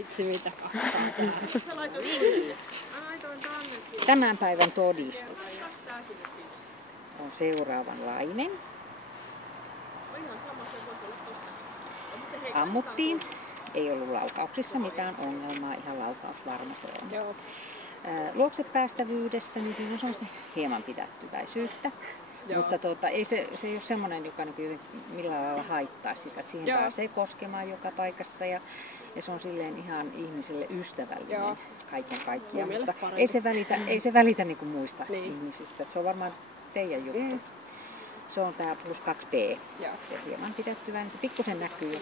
Vitsi mitä kahtaa Tämän päivän todistus on seuraavanlainen. Ammuttiin. Ei ollut laukauksissa mitään ongelmaa, ihan laukaus varma se on. Joo. Luokse päästävyydessä, niin siinä on semmoista hieman pidättyväisyyttä. Joo. Mutta ei se ei ole semmoinen, joka millään lailla haittaa sitä. Että siihen pääsee koskemaan joka paikassa ja se on silleen ihan ihmiselle ystävällinen. Joo. Kaiken kaikkiaan. Mutta ei se välitä niin kuin muista ihmisistä. Että se on varmaan teidän juttu. Se on tää plus 2B. Joo. Se hieman pidättyväinen. Se pikkusen näkyy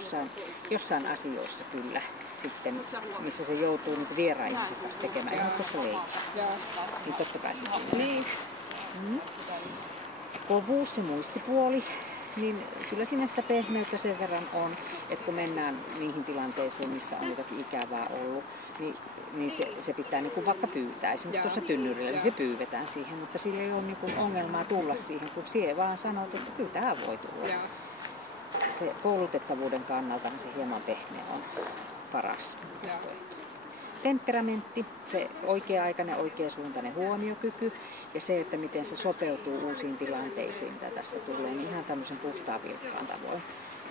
jossain asioissa kyllä sitten, missä se joutuu niin vieraan ihmisen kanssa tekemään. Ihan tuossa leikissä. Niin totta kai se siinä. Niin. Kovuus, se muistipuoli, niin kyllä siinä sitä pehmeyttä sen verran on, että kun mennään niihin tilanteisiin, missä on jotakin ikävää ollut, niin se pitää niin kuin vaikka pyytää. Esimerkiksi tuossa tynnyrillä, niin se pyydetään siihen, mutta sillä ei ole niin kuin ongelmaa tulla siihen, kun sie vaan sanoo, että kyllä tämä voi tulla. Se koulutettavuuden kannalta se hieman pehmeä on paras. Temperamentti, se oikea-aikainen, oikeasuuntainen huomiokyky ja se, että miten se sopeutuu uusiin tilanteisiin, mitä tässä tulee, niin ihan tämmöisen puhtaan vilkkaan tavoin.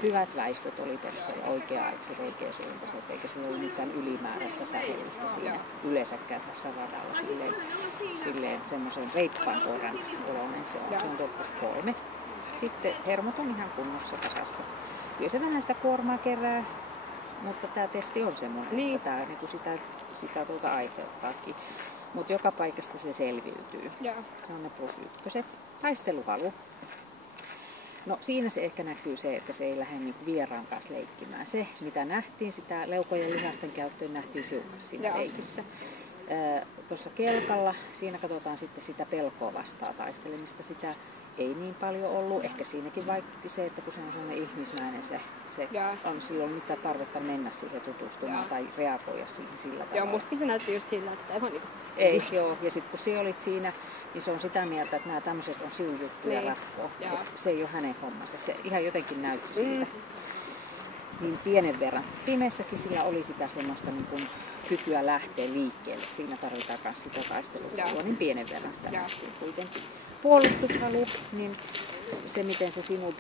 Hyvät väistöt oli tuossa ja oikea-aikaiset, oikeasuuntaiset, eikä sillä ole mitään ylimääräistä sähelystä siinä yleensäkään tässä radalla. Silleen semmoisen reippaan koiran oloinen, se on toppus 3. Sitten hermot on ihan kunnossa kasassa. Kyllä se vähän sitä kuormaa kerää. Mutta tämä testi on semmoinen, että tämä niin sitä aiheuttaakin. Mutta joka paikasta se selviytyy. Se on ne +1. Taisteluhalu. No siinä se ehkä näkyy se, että se ei lähde niin vieraan kanssa leikkimään. Se, mitä nähtiin, sitä leukojen lihasten käyttöön nähtiin siunas siinä leikissä. Tuossa kelkalla, siinä katsotaan sitten sitä pelkoa vastaan taistelemista. Sitä ei niin paljon ollut. Ehkä siinäkin vaikutti se, että kun se on sellainen ihmismäinen, se on silloin mitään tarvetta mennä siihen tutustumaan tai reagoida siihen sillä tavalla. Joo, mustakin se näytti just sillä, että sitä ei vaan niinku... Ei, joo. Ja sitten kun sinä olit siinä, niin se on sitä mieltä, että nämä tämmöiset on sinun juttuja ratkoa. Se ei ole hänen hommansa. Se ihan jotenkin näytti siltä. Niin pienen verran. Pimeessäkin sillä oli sitä semmoista niin kuin kykyä lähteä liikkeelle. Siinä tarvitaan myös sitä taistelua, niin pienen verran sitä nähtiin kuitenkin. Puolustushalu, niin se miten se sinun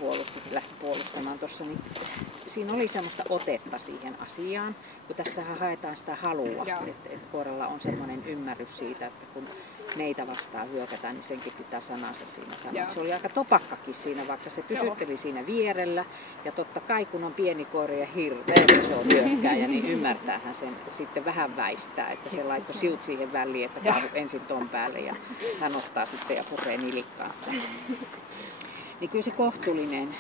lähti puolustamaan tuossa, niin siinä oli semmoista otetta siihen asiaan, kun tässähän haetaan sitä halua, että koiralla on semmoinen ymmärrys siitä, että kun meitä vastaan hyökätään, niin senkin pitää sanansa siinä sanoa. Se oli aika topakkakin siinä, vaikka se pysytteli siinä vierellä, ja totta kai kun on pieni koira ja hirveän iso hyökkääjä, niin ymmärtäähän sen sitten vähän väistää, että se laittoi siut siihen väliin, että kaavu ensin ton päälle ja hän ottaa sitten ja puree nilikkaan sitä. Niin kyllä se kohtuullinen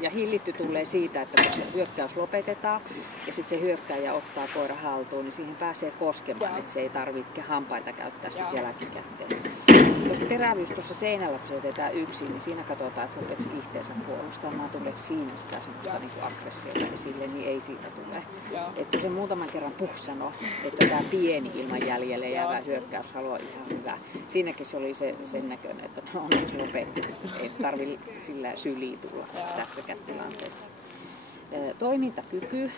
ja hillitty tulee siitä, että kun se hyökkäys lopetetaan ja sitten se hyökkääjä ottaa koira haltuun, niin siihen pääsee koskemaan, että se ei tarvitse hampaita käyttää sitten jälkikäteen. Tuossa terävyys tuossa seinällä, kun se jätetään yksin, niin siinä katsotaan, että rupeeksi itseensä puolustamaan, tuleeko siinä sitä semmoista niin aggressiota esille, niin ei siitä tule. Että se muutaman kerran sanoi, että tämä pieni ilman jäljelle jäävä hyökkäyshalu on ihan hyvä. Siinäkin se oli sen näköinen, että no nyt lopetti, ei tarvitse sillä syliin tulla tässäkään tilanteessa. Toimintakyky.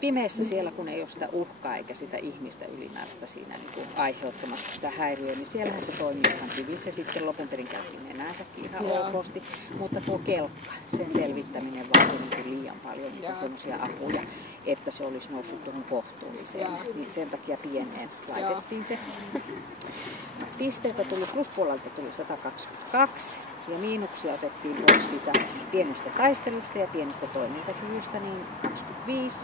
Pimeässä siellä, kun ei ole sitä uhkaa eikä sitä ihmistä ylimääräistä siinä niin aiheuttamassa sitä häiriöä, niin siellähän se toimii ihan hyvin. Se sitten lopun perin käytti nenänsäkin ihan okosti. Mutta tuo kelkka, sen selvittäminen vaatii niin liian paljon niitä semmoisia apuja, että se olisi noussut tuohon kohtuulliseen. Niin sen takia pieneen laitettiin se. Pisteitä tuli, pluspuolelta tuli 122. Ja miinuksia otettiin pois sitä pienestä taistelusta ja pienestä toimintakyvystä, niin 25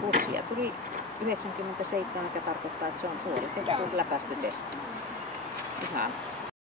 plussia tuli 97, mikä tarkoittaa, että se on suoritettu läpäisty testi. Ihan